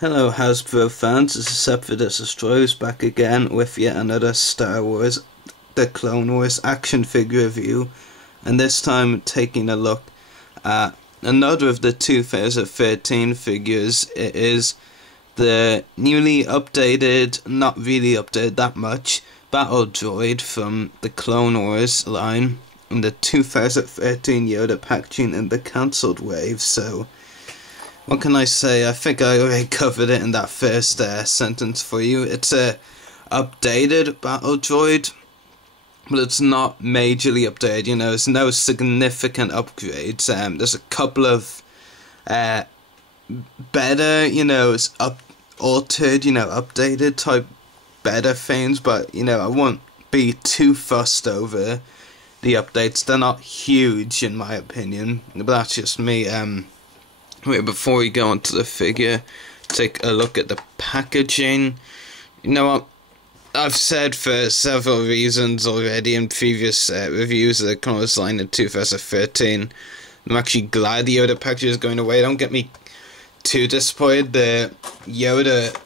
Hello Hasbro fans, this is Sephiroth Destroyers back again with yet another Star Wars The Clone Wars action figure review, and this time taking a look at another of the 2013 figures. It is the newly updated, not really updated that much, Battle Droid from the Clone Wars line in the 2013 Yoda packaging in the cancelled wave. So what can I say? I think I already covered it in that first sentence for you. It's a updated Battle Droid, but it's not majorly updated. You know, there's no significant upgrades. There's a couple of better, it's altered, updated type better things, but I won't be too fussed over the updates. They're not huge in my opinion, but that's just me. Wait, before we go on to the figure, take a look at the packaging. You know what? I've said for several reasons already in previous reviews of the Clone Wars line in 2013. I'm actually glad the Yoda packaging is going away. Don't get me too disappointed. The Yoda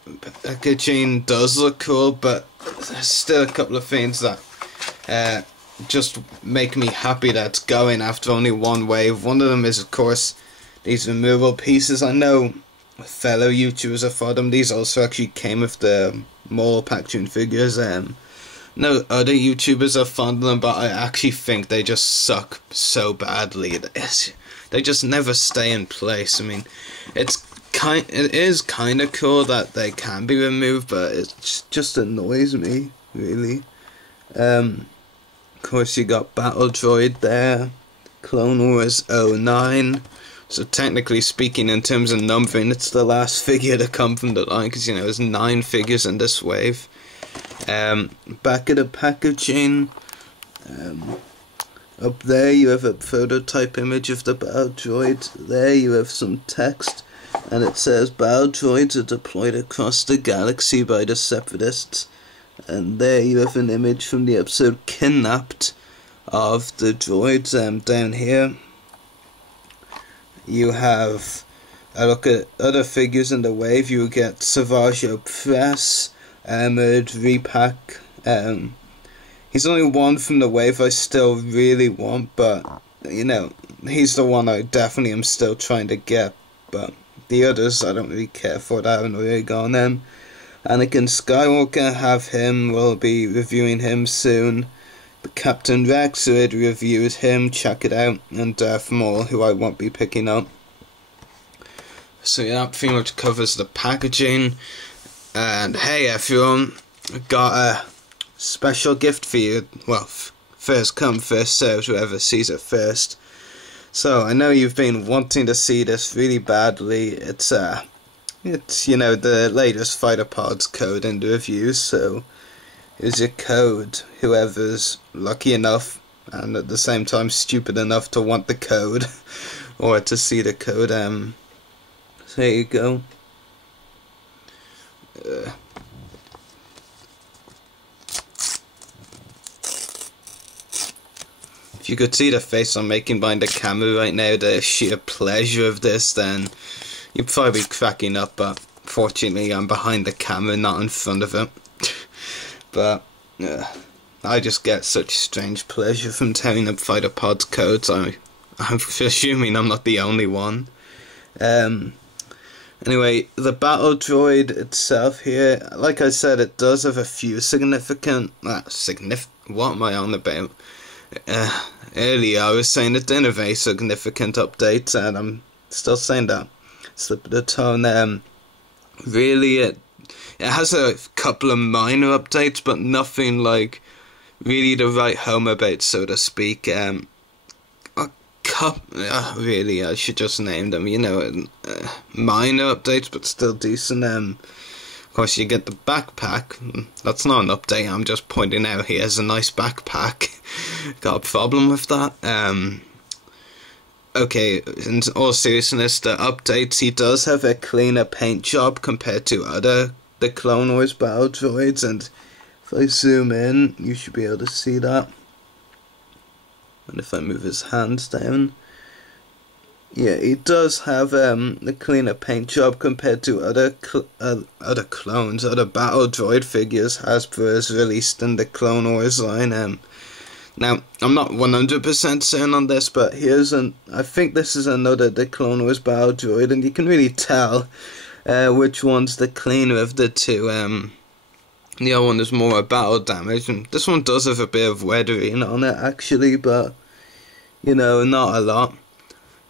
packaging does look cool, but there's still a couple of things that just make me happy that it's going after only one wave. One of them is, of course, these removable pieces. I know fellow YouTubers have thought them. These also actually came with the more packaging figures. No other YouTubers are fond of them, but I actually think they just suck so badly. They just never stay in place. I mean, it is kind of cool that they can be removed, but it just annoys me, really. Of course, you got Battle Droid there, Clone Wars 09. So technically speaking, in terms of numbering, it's the last figure to come from the line, because there's 9 figures in this wave. Back of the packaging, up there you have a prototype image of the Battle Droid. There you have some text, and it says Battle Droids are deployed across the galaxy by the Separatists. And there you have an image from the episode Kidnapped of the droids. Down here you have a look at other figures in the wave. You get Savaggio Press, Armored Repack. He's only one from the wave I still really want, but he's the one I definitely am still trying to get. But the others I don't really care for. That I haven't really gone them. Anakin Skywalker, have him. We'll be reviewing him soon. But Captain Rex, already reviewed him, check it out, and Darth Maul, who I won't be picking up. So yeah, that pretty much covers the packaging. And hey everyone, I got a special gift for you. Well, first come, first served, whoever sees it first. So I know you've been wanting to see this really badly. It's the latest Fighter Pods code in the reviews, so here's your code. Whoever's lucky enough and at the same time stupid enough to want the code or to see the code, so there you go. If you could see the face I'm making behind the camera right now, the sheer pleasure of this, then you'd probably be cracking up, but fortunately I'm behind the camera, not in front of it. But I just get such strange pleasure from tearing up Fighter Pods codes. I'm assuming I'm not the only one. Anyway, the Battle Droid itself here, like I said, it does have a few significant... what am I on about? Earlier I was saying it didn't have very significant updates, and I'm still saying that. Slip of the tongue. Really, it has a couple of minor updates, but nothing like really to write home about, so to speak. Really, I should just name them. Minor updates, but still decent. Of course, you get the backpack. That's not an update. I'm just pointing out he has a nice backpack. Got a problem with that. Okay, in all seriousness, the updates, he does have a cleaner paint job compared to the Clone Wars Battle Droids, and if I zoom in, you should be able to see that. And if I move his hands down, Yeah, he does have a cleaner paint job compared to other clones, other Battle Droid figures Hasbro has released in the Clone Wars line. Now, I'm not 100% certain on this, but I think this is another the Clone Wars Battle Droid, and you can really tell which one's the cleaner of the two. The other one is more battle damage, and this one does have a bit of weathering on it actually, but you know, not a lot.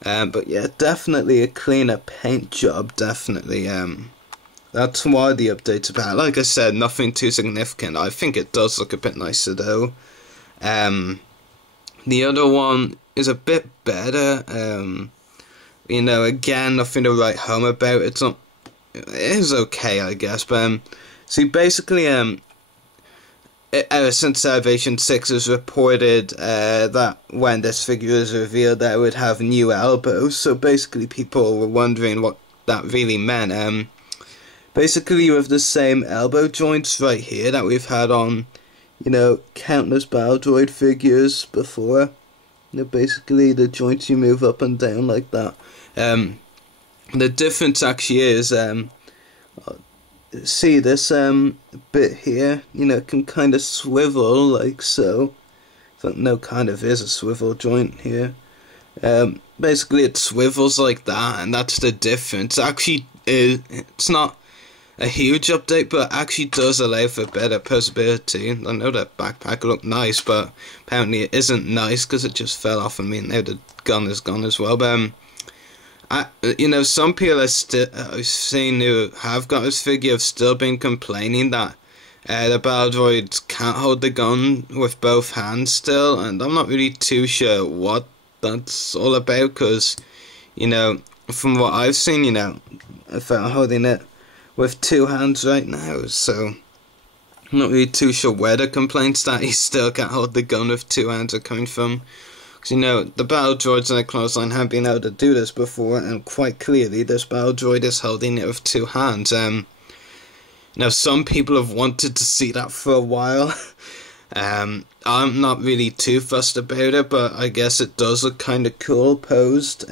But yeah, definitely a cleaner paint job, definitely. That's why the update's about. Like I said, nothing too significant. I think it does look a bit nicer though. The other one is a bit better. You know, again, nothing to write home about. It is okay, I guess. But see, basically, ever since Salvation 6 has reported that when this figure is revealed that it would have new elbows, so basically people were wondering what that really meant. Basically you have the same elbow joints right here that we've had on, you know, countless Battle Droid figures before. You know, basically the joints you move up and down like that. The difference actually is, see this bit here, you know, can kind of swivel like so. No, kind of is a swivel joint here. Basically it swivels like that, and that's the difference. Actually, it's not a huge update, but actually does allow for better posability. I know that backpack looked nice, but apparently it isn't nice because it just fell off of me, and now the gun is gone as well. But you know, some people I've seen who have got his figure have still been complaining that the Battle Droids can't hold the gun with both hands still, and I'm not really too sure what that's all about, because, you know, from what I've seen, you know, I found holding it with two hands right now, so I'm not really too sure where the complaints that he still can't hold the gun with two hands are coming from. Because, you know, the Battle Droids in the Clone line have been able to do this before, and quite clearly this Battle Droid is holding it with two hands. Now, some people have wanted to see that for a while. I'm not really too fussed about it, but I guess it does look kind of cool posed.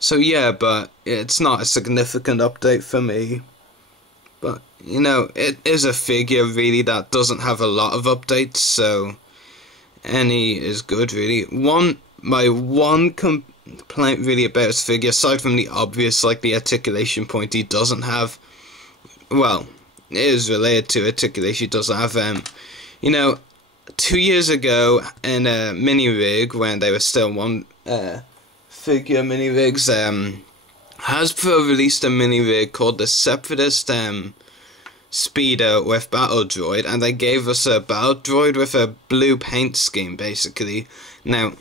So yeah, but it's not a significant update for me. But, you know, it is a figure really that doesn't have a lot of updates, so any is good really. My one complaint really about his figure, aside from the obvious, like the articulation point he doesn't have, well, it is related to articulation he doesn't have. You know, 2 years ago in a mini rig, when they were still one figure mini rigs, Hasbro released a mini rig called the Separatist Speeder with Battle Droid, and they gave us a Battle Droid with a blue paint scheme, basically. Now,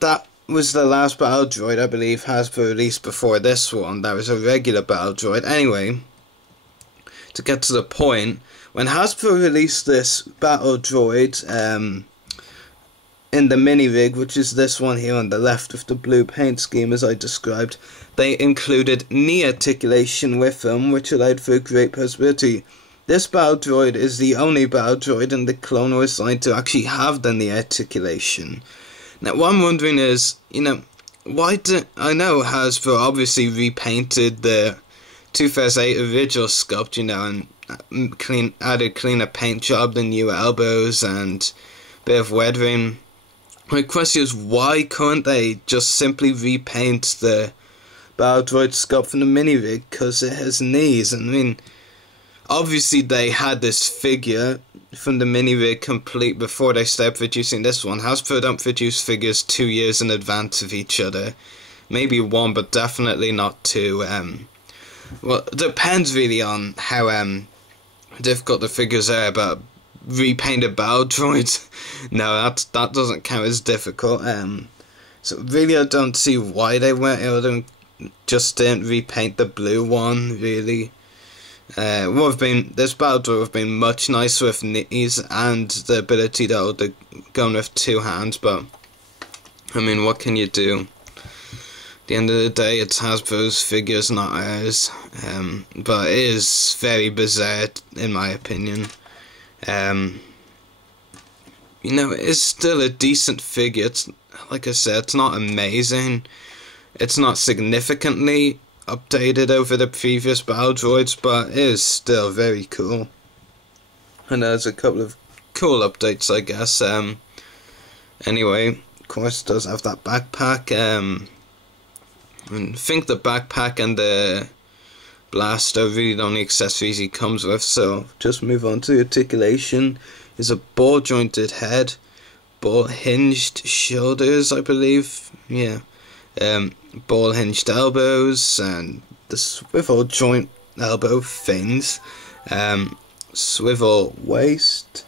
that was the last Battle Droid I believe Hasbro released before this one. That was a regular Battle Droid. Anyway, to get to the point, when Hasbro released this Battle Droid in the mini rig, which is this one here on the left with the blue paint scheme as I described, they included knee articulation with them, which allowed for great possibility. This Battle Droid is the only Battle Droid in the Clone Wars line to actually have the knee articulation. Now, what I'm wondering is, you know, I know Hasbro obviously repainted the 2008 original sculpt, you know, and added cleaner paint job, the new elbows, and a bit of weathering. My question is, why couldn't they just simply repaint the Battle Droid sculpt from the mini rig, because it has knees? And I mean, obviously they had this figure from the mini rig complete before they started producing this one. Hasbro don't produce figures 2 years in advance of each other. Maybe one, but definitely not two. Well, it depends really on how difficult the figures are, but repainted Battle Droids, no, that doesn't count as difficult. So really I don't see why they weren't able to just didn't repaint the blue one, really. This Battle Droid would have been much nicer with knees and the ability to hold the gun with two hands, but I mean, what can you do? At the end of the day, it's Hasbro's figures, not ours. But it is very bizarre, in my opinion. you know, it's still a decent figure. It's, like I said, it's not amazing. It's not significantly updated over the previous battle droids, but it is still very cool. And there's a couple of cool updates, I guess. Anyway, of course, it does have that backpack. I think the backpack and the blaster are really the only accessories he comes with, so just move on to articulation. Is a ball jointed head, ball hinged shoulders, I believe. Yeah. Ball hinged elbows and the swivel joint elbow fins. Swivel waist.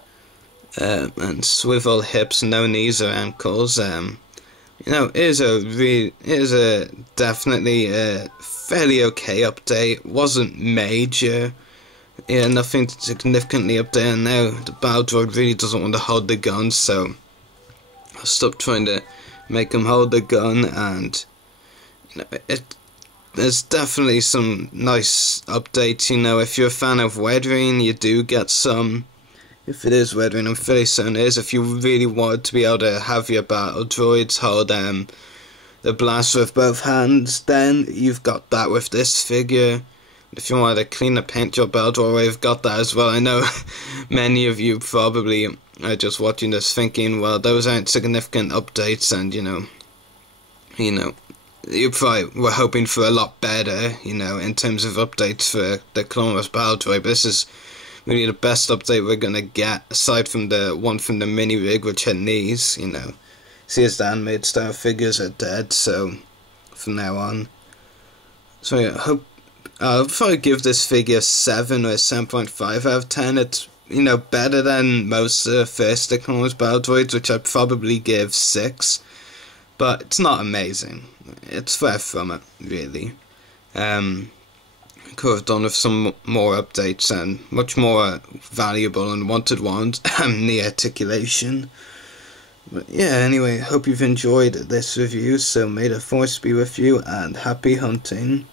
And swivel hips, no knees or ankles. You know, it is a definitely a fairly okay update. Wasn't major. Yeah, nothing significantly updated. Now the battle droid really doesn't want to hold the gun, so I'll stop trying to make him hold the gun. And you know, there's definitely some nice updates. You know, if you're a fan of weathering, you do get some. If it is weathering, I'm fairly certain it is. If you really wanted to be able to have your battle droids hold the blaster with both hands, then you've got that with this figure. If you wanted to clean the paint your battle droid, you've got that as well. I know many of you probably are just watching this thinking, well, those aren't significant updates, and you know, you probably were hoping for a lot better, you know, in terms of updates for the Clone Wars battle droid. But this is really the best update we're gonna get, aside from the one from the mini rig, which had knees. You know, see, his animated style figures are dead, so from now on. So yeah, I'll probably give this figure 7 or 7.5 out of 10. It's, you know, better than most of the first Clone Wars battle droids, which I'd probably give 6. But it's not amazing. It's far from it, really. Could have done with some more updates and much more valuable and wanted ones. The articulation. But yeah, anyway, hope you've enjoyed this review. So may the force be with you and happy hunting.